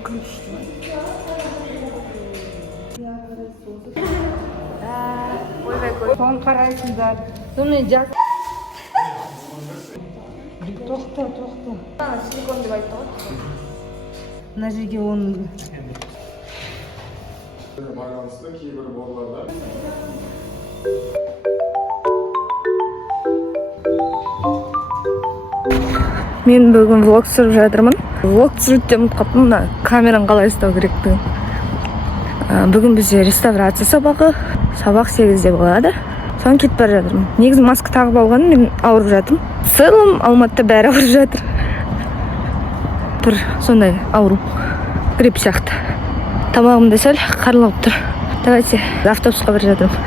Отлично. Соны қарайсыңдар. Соны жаз. Тоқта. Силикон деп айтты ғой. Мына жерге оның байланысты кейбір борларда мен бүгін влог түсіріп жатырмын. Влог түсіруді де ұмытып қалыппын. Мына камераны қалай ұстау керектігін. Бүгін бізде реставрация сабақ 8-де болады. Соны кетіп бара жатырмын. Негізі маска тағып алғанмын, мен ауырып жатырмын. В целом Алматыда бәрі ауырып жатыр. Бір сондай ауру. Грипп сияқты. Тамағым да сәл қарлығып тұр. Давайте автобусқа бара жатырмын.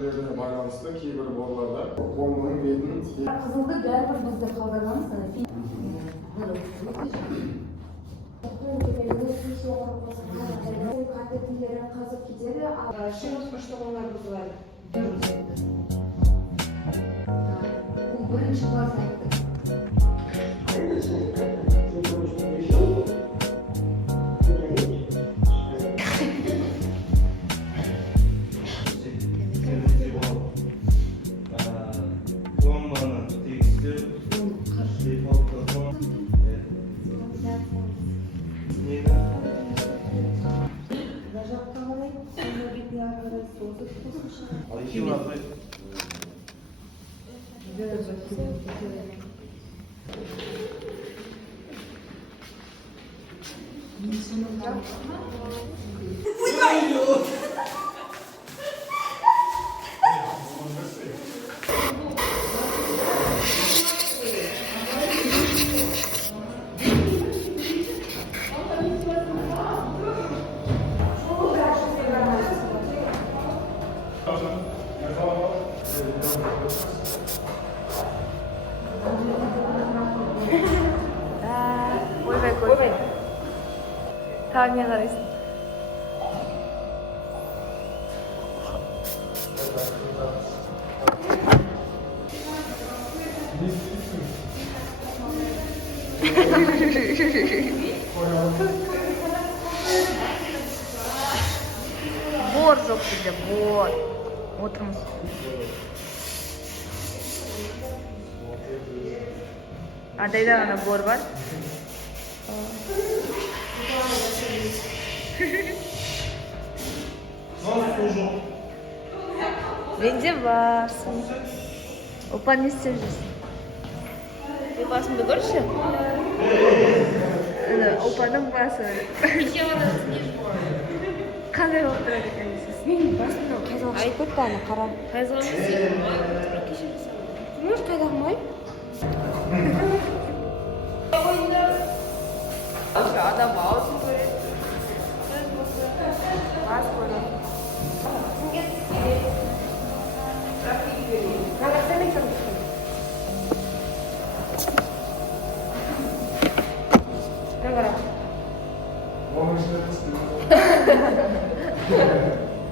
türlerine байланысты кейбір борларда қолының бетін қызылды бәрібір бізде қалдырғанбыз. Қазып кетеді, шыңғыс штоғылар бұзылады. Бұл бірінші класс айтты. Ойбай. Тағы не қарайсың? Бор жоқ бізде, бор. Отырмыз. Адайда ғана бор бар. Менде барсың. Опа, не істеп жүрсің? Басымды көрші? Опаның басы. Қандай болып тұрады екен десіз? Менің басымда қайзалғыш көп таны қарам. Қайзалғыш сен? Может, қайдағымай? Адам ауызын көреді. Бас көреді.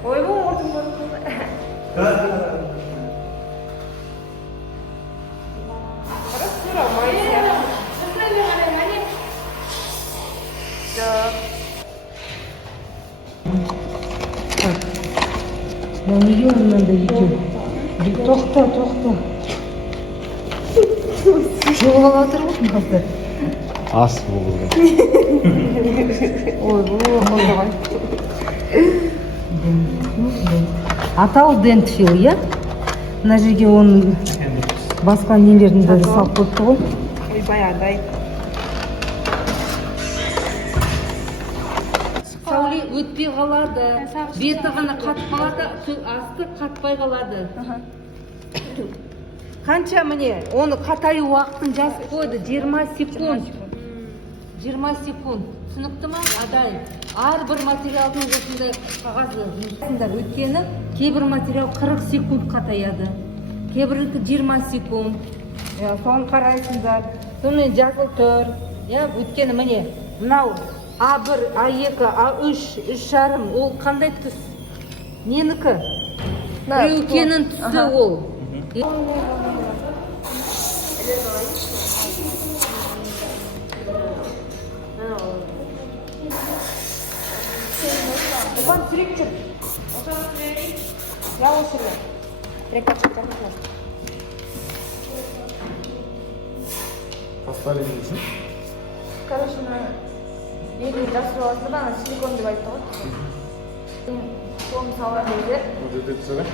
Ой, bu ortamda. неге мынандай екен? Тоқта. Жоғалып жатыр ғой қазір. Ас болу. Ой, бұл қойған. Атау Дентфил, иә? Мына жерге оның басқа нелерін де салып қойыпты ғой. Ой, баяғыдай. Сәуле өтпей қалады, беті ғана қатып қалады, асты қатпай қалады. Қанша міне, оны қатаю уақытын жазып қойды, 20 секунд. 20 секунд. Түсінікті ма? Адай. Әрбір материалдың осындай қағазы. Өйткені кейбір материал 40 секунд қатаяды. Кейбірі 20 секунд. Соны қарайсыңдар. Сонымен жазылып тұр. Өйткені міне, мынау А1, А2, А3, 3,5 ол қандай түс? Ненікі? Үлкенін түсі ол. Оған сүрек жүр. Яғылшылы. Рекатчик жақын. Поставили дейсің? Короче, белгілі жасырып аласың ба, силикон деп айтты ғой. Соны сала дейді. Өте түсірі?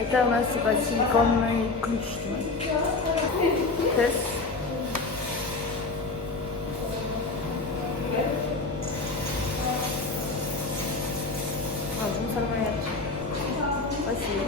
Это у нас типа силиконный ключ. Тест. Жұмыс армай жатыр. Спасибо.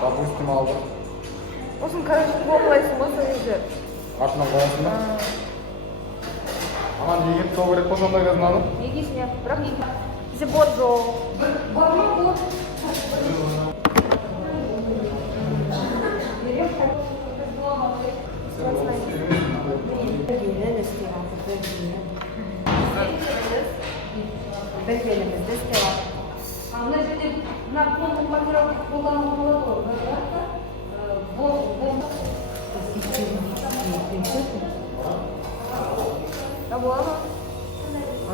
Допустим, алдық. Осыны короче тоғылайсың ғой сол кезде. Артынан қоясың ба? Аған егер тоғы керек болса ондай қазын алып? Егесін я, бірақ бізде бот жоқ. Бар ма бот? Бір елімізді істеп Мына жерде мына қоңыр материалды қолдануға болады ғой. Да болады.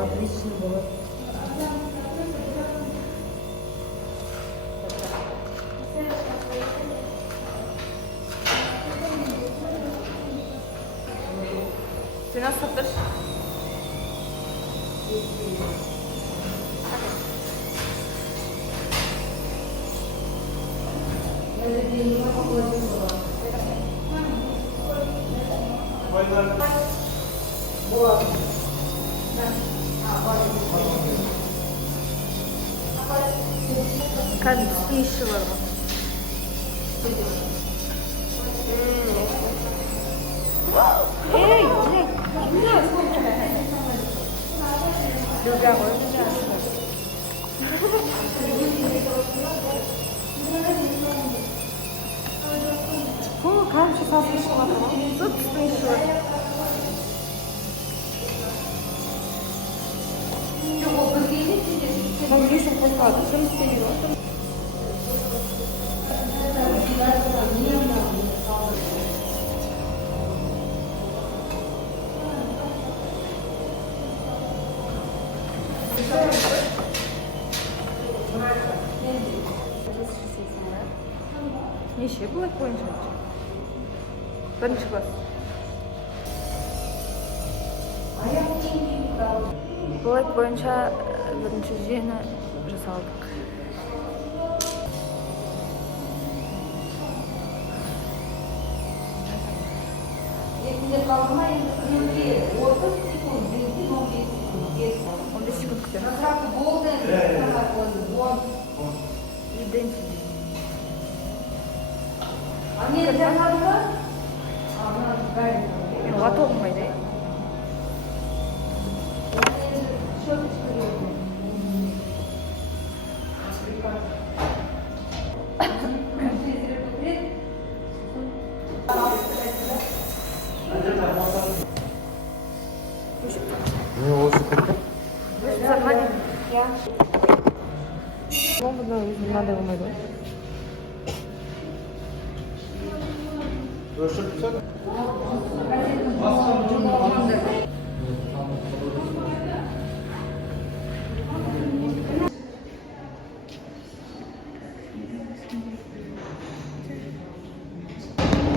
Отлично болады. Ты нас сатырш? Кәдімгі іші бар ғой. Эй, любя ғой. Бұл қанша сатып іші бар ғой? Бұл түстің іші бар. Жоқ, ол бірге емес. Бұл есім қосылады. Шын істемейді ғой. Неше блок бойынша? Бірінші класс. Блок бойынша бірінші жүйені жасалдық. Екінде қалдырма, енді 30 секунд, 15 секунд күтеміз. Насырапты болды, Идентификация. А не жасады ма? Ана, бәрі. Мен уат оқымайды. Щеточка Не осы көпке? Бұны өзім мынандай болмайды ғой. Өршіп түседі?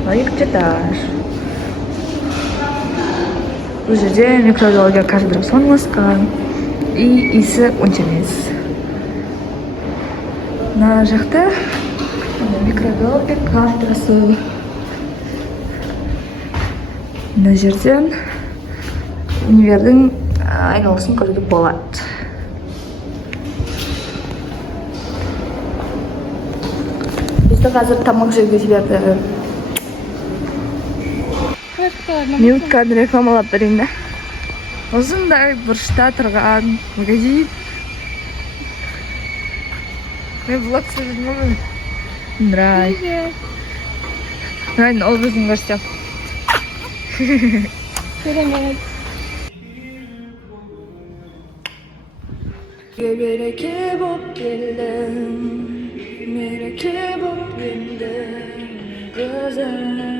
Лайк этаж. Бұл жерде микробиология кафедрасы орналасқан. И иісі онша емес. Мына жақта микробиология кафедрасы. Мына жерден универдің айналасын көруге болады. Бізді қазір тамақ жеуге жіберді. Мен кәдімгі рекламалап берейін да. Осындай бұрышта тұрған магазин. Мен влог түсірдім ғой. Нрай. Мен ол біздің көрсетем. Керемет. Береке боп келдім, мереке боп келдім, көзім мені.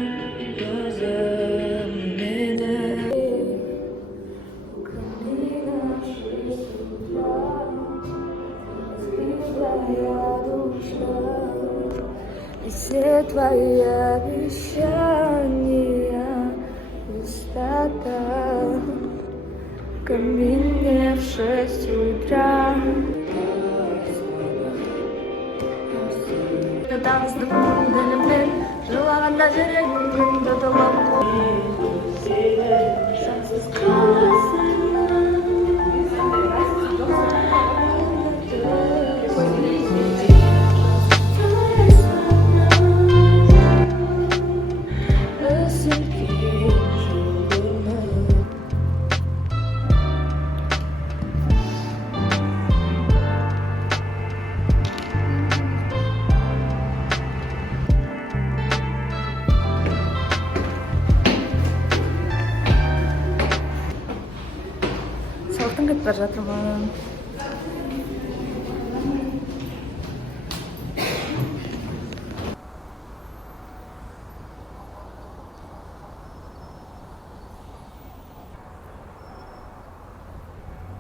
Все твои обещания пустота. Ко мне в 6 утра. Таныстым діліммен, жылағанда жүрегімнің дұдылып жансыз Сабақтан кетіп бара жатырмын.